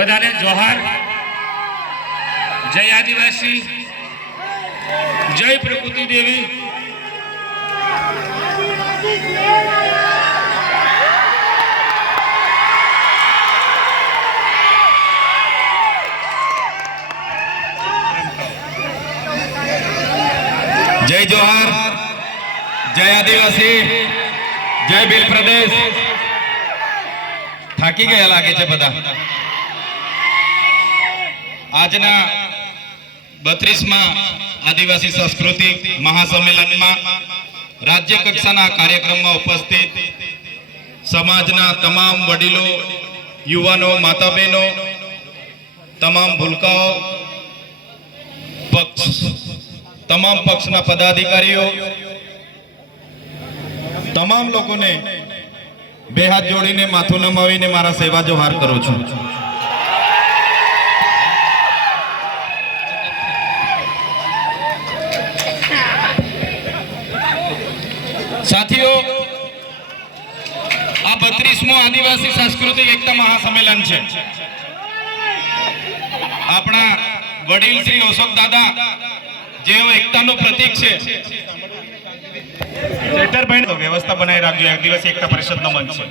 બધાને જોહાર. જય આદિવાસી. જય પ્રકૃતિ દેવી. જય જોહાર. જય આદિવાસી. જય ભીલ પ્રદેશ. થાકી ગયા લાગે છે બધા. આજના બત્રીસમાં આદિવાસી સંસ્કૃતિ મહાસંમેલનમાં રાજ્ય કક્ષાના કાર્યક્રમમાં ઉપસ્થિત સમાજના તમામ વડીલો, યુવાનો માતા બહેનો તમામ ભૂલકાઓ, પક્ષ, તમામ પક્ષના પદાધિકારીઓ, તમામ લોકોને બે હાથ જોડીને માથું નમાવીને મારા સેવા જોહાર કરું છું. સાથીઓ, આ બત્રીસમો આદિવાસી સાંસ્કૃતિક એકતા મહાસંમેલન છે. આપણા વડીલ શ્રી અશોક દાદા, જેઓ એકતાનું પ્રતીક છે. ચેતરભાઈ, તો વ્યવસ્થા બનાવી રાખજો આદિવાસી એકતા પરિષદનો મંચ છે.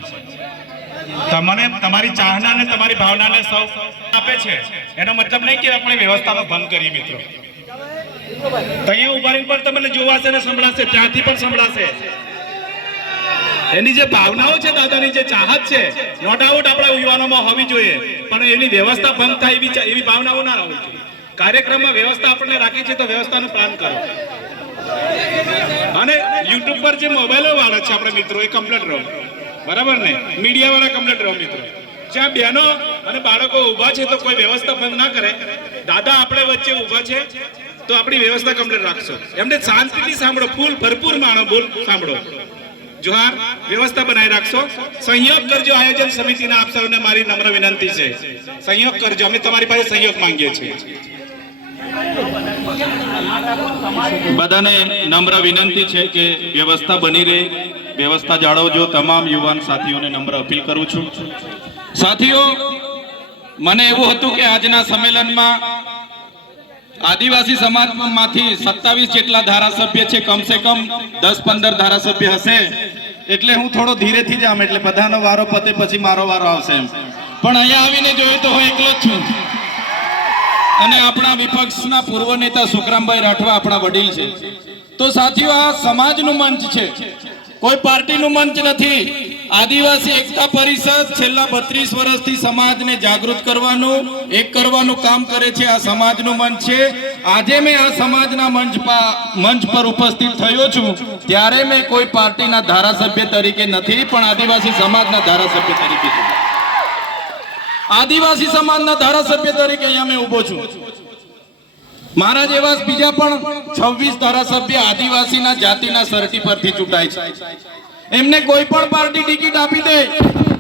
તમને તમારી ચાહના તમારી ભાવનાને સૌ આપે છે. એનો મતલબ નહીં કે આપણે વ્યવસ્થાનો ભંગ કરીએ મિત્રો. અહીંયા ઊભા રહીને પણ તમને જોવાશે ને સંભળાશે, ત્યાંથી પણ સંભળાશે. એની જે ભાવનાઓ છે દાદાની, જે ચાહત છે નો ડાઉટ આપણા યુવાનોમાં હોવી જોઈએ. પણ એની વ્યવસ્થા ભંગ થાય એવી એવી ભાવનાઓ ના હોવી જોઈએ. કાર્યક્રમમાં વ્યવસ્થા આપણને રાખી છે તો વ્યવસ્થાનું પ્લાન કરો. અને યુટ્યુબ પર જે મોબાઈલો વાળા છે આપણે મિત્રો, એ કમ્પ્લેટ રહો. બરાબર ને? મીડિયા વાળા કમ્પ્લેટ રહો મિત્રો. જ્યાં બહેનો અને બાળકો ઊભા છે તો કોઈ વ્યવસ્થા ભંગ ના કરે. દાદા આપણે વચ્ચે ઊભા છે તો આપણી વ્યવસ્થા કમ્પ્લેટ રાખશો. એમને શાંતિથી સાંભળો, ફૂલ ભરપૂર માણો બોલ, સાંભળો. જોહાર, વ્યવસ્થા બનાવી રાખશો. સંયોગ કરજો આયોજન સમિતિના આપ સૌને મારી નમ્ર વિનંતી છે. સંયોગ કરજો. અમે તમારી પાસે સહયોગ માંગીએ છીએ. બધાને નમ્ર વિનંતી છે કે વ્યવસ્થા બની રહે. વ્યવસ્થા જાળવજો. તમામ યુવાન સાથીઓને નમ્ર અપીલ કરું છું. સાથીઓ, મને એવું હતું કે આજના સંમેલનમાં આદિવાસી સમાજમાંથી સત્તાવીસ જેટલા ધારાસભ્ય છે, કમસે કમ દસ પંદર ધારાસભ્ય હશે. એટલે હું થોડો ધીરેથી જામ એટલે બધાનો વારો પતે પછી મારો વારો આવશે પણ અહીંયા આવીને જોયું તો હું એકલો જ છું. અને આપણા વિપક્ષના પૂર્વ નેતા સુખરામભાઈ રાઠવા આપણા વડીલ છે. તો સાથીઓ, આ સમાજનું મંચ છે. કોઈ પાર્ટીનું મંચ નથી. આદિવાસી એકતા પરિષદ છેલ્લા બત્રીસ વર્ષથી સમાજને જાગૃત કરવાનું, એક કરવાનું કામ કરે છે. આ સમાજનું મંચ છે. આજે મેં આ સમાજના મંચ મંચ પર ઉપસ્થિત થયો છું. ત્યારે મેં કોઈ પાર્ટીના ધારાસભ્ય તરીકે નથી, પણ આદિવાસી સમાજના ધારાસભ્ય તરીકે આદિવાસી સમાજના ધારાસભ્ય તરીકે અહીંયા મેં ઊભો છું. મારા જેવા બીજા પણ છવ્વીસ ધારાસભ્ય આદિવાસીના જાતિના સરટી પરથી ચૂંટાય છે. એમને કોઈ પણ પાર્ટી ટિકિટ આપી દે,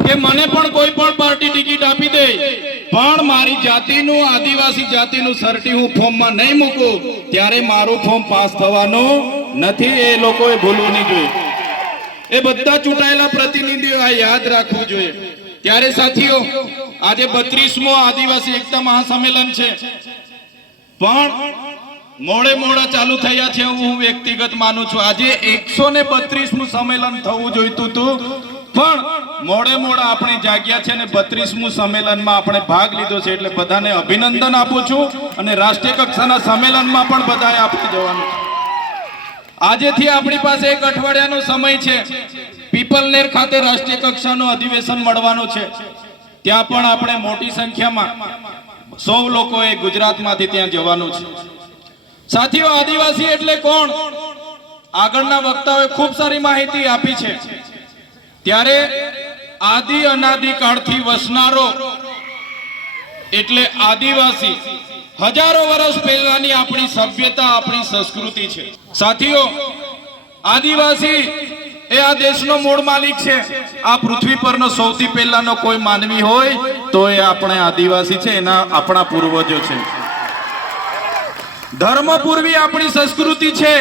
કે મને પણ કોઈ પણ પાર્ટી ટિકિટ આપી દે. પણ મારી જાતિનું, આદિવાસી જાતિનું સર્ટી હું ફોર્મમાં નહીં મૂકું, ત્યારે મારું ફોર્મ પાસ થવાનું નથી, એ લોકોએ ભૂલવું નહીં જોઈએ. એ બધા ચૂંટાયેલા પ્રતિનિધિઓ આ યાદ રાખવું જોઈએ. ત્યારે સાથીઓ, આજે બત્રીસમો આદિવાસી એકતા મહાસંમેલન છે. પણ મોડે મોડા ચાલુ થયા છે હું વ્યક્તિગત માનું છું. આજે એકસો ને બત્રીસમું સંમેલન થવું જોઈતું હતું. પણ મોડે મોડા આપણે જાગ્યા છે ને બત્રીસમું સંમેલનમાં આપણે ભાગ લીધો છે એટલે બધાને અભિનંદન આપું છું અને રાષ્ટ્રીય કક્ષાના સંમેલનમાં પણ બધાએ આપણે જવાનું છે. આજેથી આપણી પાસે એક અઠવાડિયાનો સમય છે. પીપલનેર ખાતે રાષ્ટ્રીય કક્ષાનું અધિવેશન મળવાનું છે. ત્યાં પણ આપણે મોટી સંખ્યામાં સૌ લોકોએ ગુજરાતમાંથી ત્યાં જવાનું છે. સાથીઓ, આદિવાસી એટલે કોણ? આગળના વક્તાઓએ ખૂબ સારી માહિતી આપી છે. ત્યારે આદિ અનાદિ કાળથી વસનારો એટલે આદિવાસી. હજારો વર્ષ પહેલાની આપણી સભ્યતા, આપણી સંસ્કૃતિ છે. સાથીઓ, આદિવાસી એ આ દેશનો મૂળ માલિક છે. આ પૃથ્વી પરનો સૌથી પહેલાનો કોઈ માનવી હોય, તો એ આપણે આદિવાસી છે, એના આપણા પૂર્વજો છે. ધર્મ પૂર્વી આપણી સંસ્કૃતિ છે.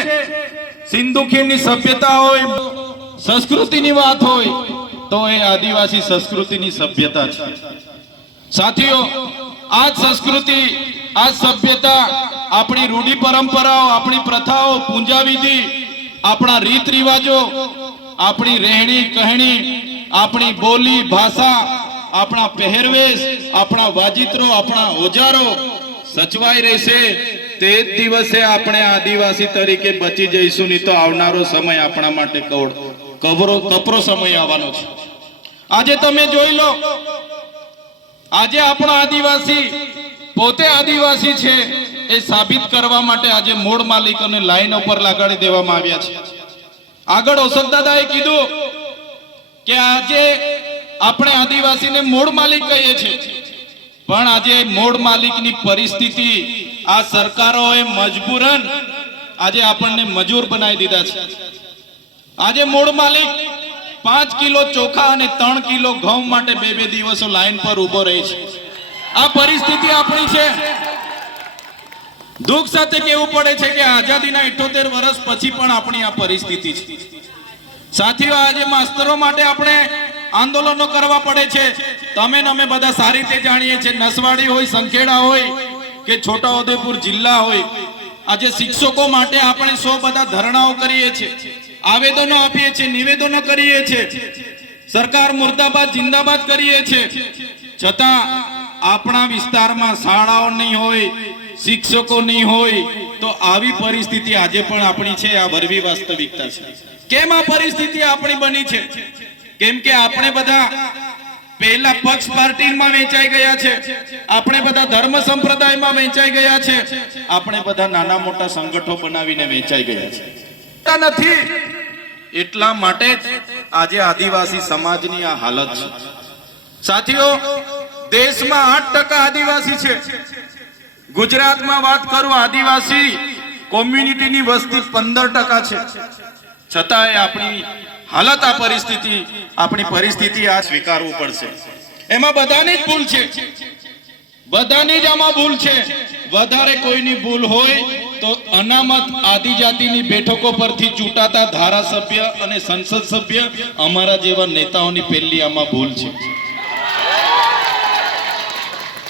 સિંધુ ખીણની સભ્યતા હોય, સંસ્કૃતિની વાત હોય, તો એ આદિવાસી સંસ્કૃતિની સભ્યતા છે. સાથીઓ, આ સંસ્કૃતિ, આ સભ્યતા, આપણી રૂઢિ પરંપરાઓ, આપણી પ્રથાઓ પૂંજા આપણા રીત રિવાજો આપણી રહેણી, કહેણી, આપણી બોલી, ભાષા, આપણા પહેરવેશ, આપણા વાજિત્રો, આપણા ઓજારો, સચવાઈ રહેશે. તે દિવસે આપણે આદિવાસી તરીકે બચી જઈશું, નહીં તો આવનારો સમય આપણા માટે કવડ, કવરો, કપરો સમય આવવાનો છે. આજે તમે જોઈ લો, આજે આપણો આદિવાસી પોતે આદિવાસી છે, એ સાબિત કરવા માટે આજે મૂળ માલિકોને લાઈન ઉપર લગાડી દેવામાં આવ્યા છે. આગળ ઓસદદાદાએ કીધું કે આજે આપણે આદિવાસીને મૂળ માલિક કહીએ છીએ. પણ આજે મૂળ માલિકની પરિસ્થિતિ આ સરકારોએ મજબૂરન આજે આપણને મજૂર બનાવી દીધા છે. આજે મૂળ માલિક પાંચ કિલો ચોખા અને ત્રણ કિલો ઘઉં માટે બે બે દિવસો લાઈન પર ઊભો રહે છે. આ પરિસ્થિતિ આપણી છે. દુઃખ સાથે કેવું પડે છે કે આઝાદીના 78 વર્ષ પછી પણ આપણી આ પરિસ્થિતિ છે. સાથીઓ, આજે માસ્તરો માટે આપણે આંદોલનો કરવા પડે છે. તમે ને અમે બધા સારી રીતે જાણીએ છીએ. નસવાડી હોય, સંખેડા હોય કે છોટાઉદેપુર જિલ્લા હોય, આજે શિક્ષકો માટે આપણે સૌ બધા ધરણાઓ કરીએ છીએ. આવેદનો આપીએ છીએ, નિવેદનો કરીએ છીએ. સરકાર મુર્દાબાદ, જિંદાબાદ કરીએ છીએ. છતાં આપણા વિસ્તારમાં શાળાઓ નહીં હોય, શિક્ષકો નહીં હોય, તો આવી પરિસ્થિતિ આજે પણ આપણી છે, આ વરવી વાસ્તવિકતા છે. કેમ આ પરિસ્થિતિ આપણી બની છે? કેમ કે આપણે બધા પહેલા પક્ષ પાર્ટીમાં વેચાઈ ગયા છે. આપણે બધા ધર્મ સંપ્રદાયમાં વેચાઈ ગયા છે. આપણે બધા નાના મોટા સંગઠનો બનાવીને વેચાઈ ગયા છે. નથી. એટલા માટે જ આજે આદિવાસી સમાજની આ હાલત છે. સાથીઓ દેશમાં આઠ ટકા આદિવાસી છે. ગુજરાતમાં વાત કરું આદિવાસી કોમ્યુનિટીની વસ્તી પંદર ટકા છે. છતાંય આપણી હાલત આ પરિસ્થિતિ, આપણી પરિસ્થિતિ આ સ્વીકારવું પડશે. એમાં બધાની જ ભૂલ છે. બધાની જ આમાં ભૂલ છે. વધારે કોઈની ભૂલ હોય તો અનામત આદિજાતિની બેઠકો પરથી ચૂંટાતા ધારાસભ્ય અને સંસદ સભ્ય અમારા જેવા નેતાઓની પહેલી આમાં ભૂલ છે.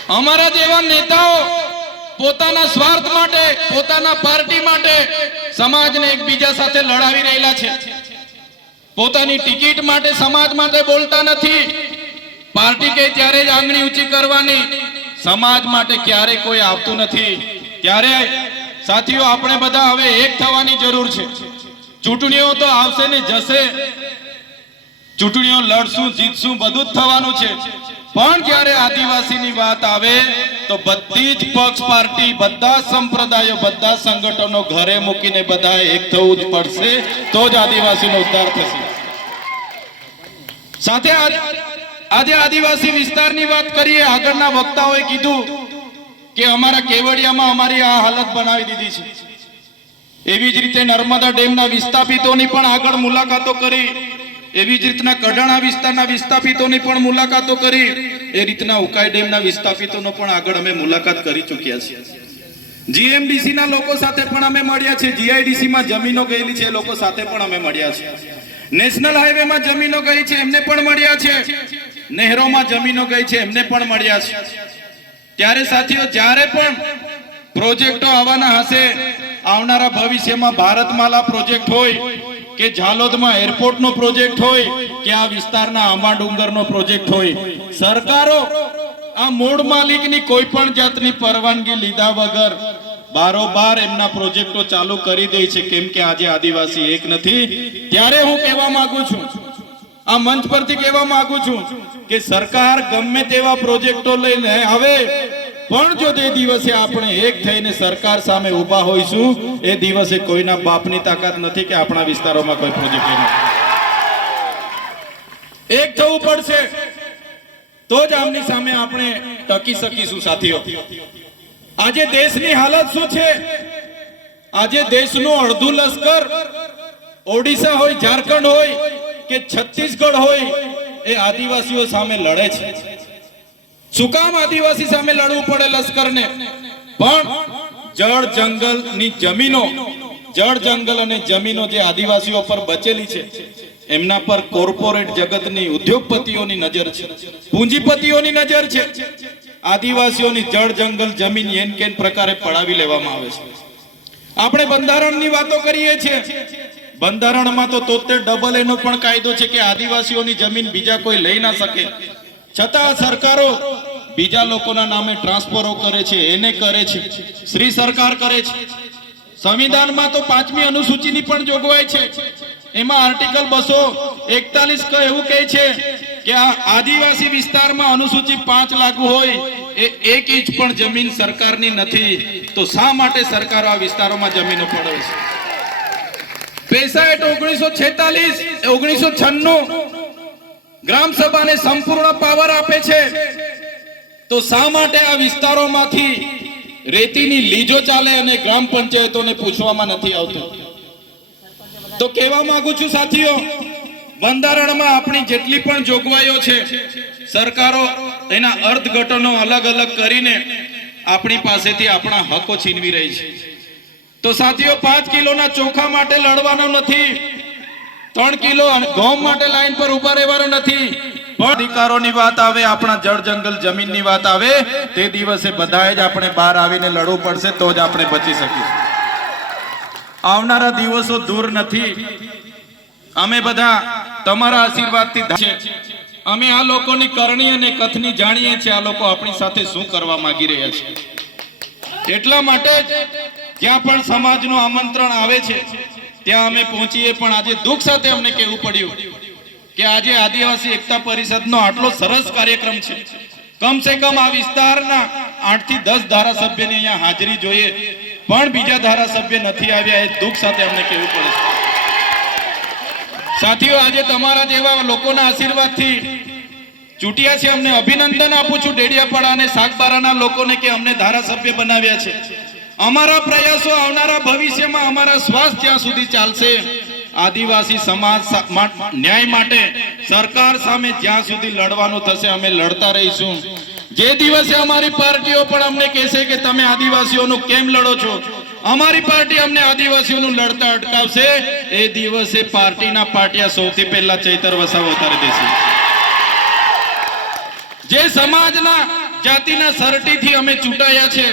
અમારા જેવા નેતાઓ પોતાના સ્વાર્થ માટે, પોતાના પાર્ટી માટે સમાજને એકબીજા સાથે લડાવી રહેલા છે. પોતાની ટિકિટ માટે સમાજ માટે બોલતા નથી. પાર્ટી કે ત્યારે જ આંગળી ઊંચી કરવાની. સમાજ માટે ક્યારે કોઈ આવતું નથી. ત્યારે સાથીઓ, આપણે બધા હવે એક થવાની જરૂર છે. ચૂંટણીઓ તો આવશે ને જશે. ચૂંટણીઓ લડશું, જીતશું, બધું જ થવાનું છે. પણ જ્યારે આદિવાસીની વાત આવે, તો બધી જ પક્ષ પાર્ટી, બધા સંપ્રદાયો, બધા સંગઠનો ઘરે મૂકીને બધા એક થવું જ પડશે. તો જ આદિવાસીનો ઉદ્ધાર થશે. સાથે આજે આદિવાસી વિસ્તારની વાત કરીએ, આગળના વક્તાઓએ કીધું કે અમારા કેવડિયામાં અમારી આ હાલત બનાવી દીધી છે. એવી જ રીતે નર્મદા ડેમના વિસ્થાપિતોની પણ આગળ મુલાકાતો કરી, એવી જ રીતના કડાણા વિસ્તારના વિસ્થાપિતોની પણ મુલાકાતો કરી, એ રીતના ઉકાઈ ડેમના વિસ્થાપિતોનો પણ આગળ અમે મુલાકાત કરી ચૂક્યા છીએ. જીએમડીસી ના લોકો સાથે પણ અમે મળ્યા છે જીઆઈડીસી માં જમીનો ગયેલી છે, એ લોકો સાથે પણ અમે મળ્યા છે નેશનલ હાઈવે માં જમીનો ગઈ છે, એમને પણ મળ્યા છે. નહેરોમાં જમીનો ગઈ છે, એમને પણ મળ્યા છે. ત્યારે સાથીઓ, જ્યારે પણ પ્રોજેક્ટો આવવાના હશે, આવનારા ભવિષ્યમાં ભારતમાલા પ્રોજેક્ટ હોય કે ઝાલોદમાં એરપોર્ટનો પ્રોજેક્ટ હોય કે આ વિસ્તારના આંબા ડુંગરનો પ્રોજેક્ટ હોય, સરકારો આ મૂળ માલિકની કોઈ પણ જાતની પરવાનગી લીધા વગર બારોબાર એમના પ્રોજેક્ટો ચાલુ કરી દે છે. કેમ કે આજે આદિવાસી એક નથી. ત્યારે હું કહેવા માંગુ છું, આ મંચ પરથી કહેવા માંગુ છું કે સરકાર ગમે તેવા પ્રોજેક્ટો લઈને આવે, પણ જો તે દિવસે આપણે એક થઈને સરકાર સામે ઊભા હોઈશું, એ દિવસે કોઈના બાપની તાકાત નથી કે આપણા વિસ્તારોમાં કોઈ પ્રોજેક્ટ નથી એક થવું પડશે, તો જ આમની સામે આપણે ટકી શકીશું, સાથીઓ. આજે દેશની હાલત શું છે? આજે દેશનું અડધું લશ્કર ઓડિશા હોય, ઝારખંડ હોય કે છત્તીસગઢ હોય, એ આદિવાસીઓ સામે લડે છે. શું કામ આદિવાસી સામે લડવું પડે લશ્કરને? પણ જળ જંગલની જમીનો, જળ જંગલ અને જમીનો જે આદિવાસીઓ પર બચેલી છે, એમના પર કોર્પોરેટ જગતની ઉદ્યોગપતિઓની નજર છે, પૂંજીપતિઓની નજર છે. આદિવાસીઓની જળ જંગલ, જમીન એન કેન પ્રકારે પડાવી લેવામાં આવે છે. આપણે બંધારણની વાતો કરીએ છીએ. બંધારણમાં તો તોતેર ડબલ એનો પણ કાયદો છે કે આદિવાસીઓની જમીન બીજા કોઈ લઈ ના શકે. છતાં સરકારો બીજા લોકોના નામે ટ્રાન્સફરો કરે છે, એને કરે છે, શ્રી સરકાર કરે છે. સંવિધાનમાં તો પાંચમી અનુસૂચિની પણ જોગવાઈ છે. એમાં આર્ટિકલ બસો એકતાલીસ એવું કહે છે કે આદિવાસી વિસ્તારમાં અનુસૂચિત પાંચ લાગુ હોય, એ એક ઇંચ પણ જમીન સરકારની નથી, તો શા માટે સરકાર આ વિસ્તારોમાં જમીનો ફાળવે છે? પૈસા ઓગણીસો છેતાલીસ, ઓગણીસો છન્નું ગ્રામ સભાને સંપૂર્ણ પાવર આપે છે. તો શા માટે આ વિસ્તારોમાંથી રેતીની લીજો ચાલે અને ગ્રામ પંચાયતોને પૂછવામાં નથી આવતું? તો કહેવા માંગુ છું, સાથીઓ બંધારણમાં આપણી જેટલી પણ જોગવાઈઓ છે, સરકારો એના અર્થઘટનો અલગ અલગ કરીને આપણી પાસેથી આપણા હકો છીનવી રહી છે. તો સાથીઓ, પાંચ કિલોના ચોખા માટે લડવાનું નથી, ત્રણ કિલો ઘઉં માટે લાઈન પર ઊભા રહેવાનું નથી. અધિકારોની વાત આવે, આપણા જળ જંગલ જમીનની વાત આવે, તે દિવસે બધાએ જ આપણે બહાર આવીને લડવું પડશે, તો જ આપણે બચી શકીશું આવનારા દિવસો દૂર નથી. અમે બધા તમારા આશીર્વાદથી છે. અમે આ લોકોની કરણી અને કથની જાણીએ છીએ, આ લોકો આપણી સાથે શું કરવા માંગી રહ્યા છે. એટલા માટે જ્યાં પણ સમાજનું આમંત્રણ આવે છે, ત્યાં અમે પહોંચીએ, પણ આજે દુઃખ સાથે અમને કહેવું પડ્યું કે આજે આદિવાસી એકતા પરિષદનો આટલો સરસ કાર્યક્રમ છે. કમસે કમ આ વિસ્તારના આઠથી દસ ધારાસભ્યની અહીંયા હાજરી જોઈએ, પણ બીજા ધારાસભ્ય નથી આવ્યા, એ દુઃખ સાથે અમને કહેવું પડે છે. સાથીઓ, આજે તમારા જેવા લોકોના આશીર્વાદથી ચૂંટ્યા છે. અમને અભિનંદન આપું છું ડેડિયાપાડા અને સાગબારાના લોકોને કે અમને ધારાસભ્ય બનાવ્યા છે. અમારા પ્રયાસો આવનારા ભવિષ્યમાં અમારા શ્વાસ જ્યાં સુધી ચાલશે, આદિવાસી સમાજ ન્યાય માટે સરકાર સામે જ્યાં સુધી લડવાનું થશે, અમે લડતા રહીશું. જે દિવસે અમારી પાર્ટીઓ પણ અમને કહેશે કે તમે આદિવાસીઓનું કેમ લડો છો? અમારી પાર્ટી અમને આદિવાસીઓનું લડતા અટકાવશે. એ દિવસે પાર્ટીના પાટિયા સૌથી પહેલા ચૈતર વસાવા ઉતારી દેશે. જે સમાજના જાતિના સરટીથી અમે ચૂંટાયા છે,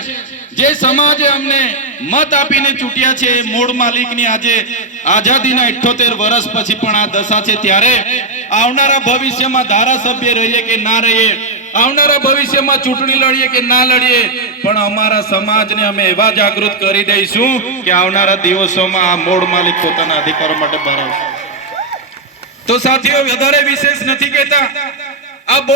જે સમાજે અમને મત આપીને ચૂંટ્યા છે મૂળ માલિકની આજે આઝાદીના 78 વર્ષ પછી પણ આ દશા છે. ત્યારે આવનારા ભવિષ્યમાં ધારાસભ્ય રહીએ કે ના રહીએ આવનારા ભવિષ્યમાં ચૂંટણી લડીએ કે ના લડીએ, પણ અમારા સમાજને અમે એવા જાગૃત કરી દઈશું કે આવનારા દિવસોમાં આ મૂળ માલિક પોતાના અધિકારો માટે ભરાવશે તો સાથીઓ, વધારે વિશેષ નથી કહેતા.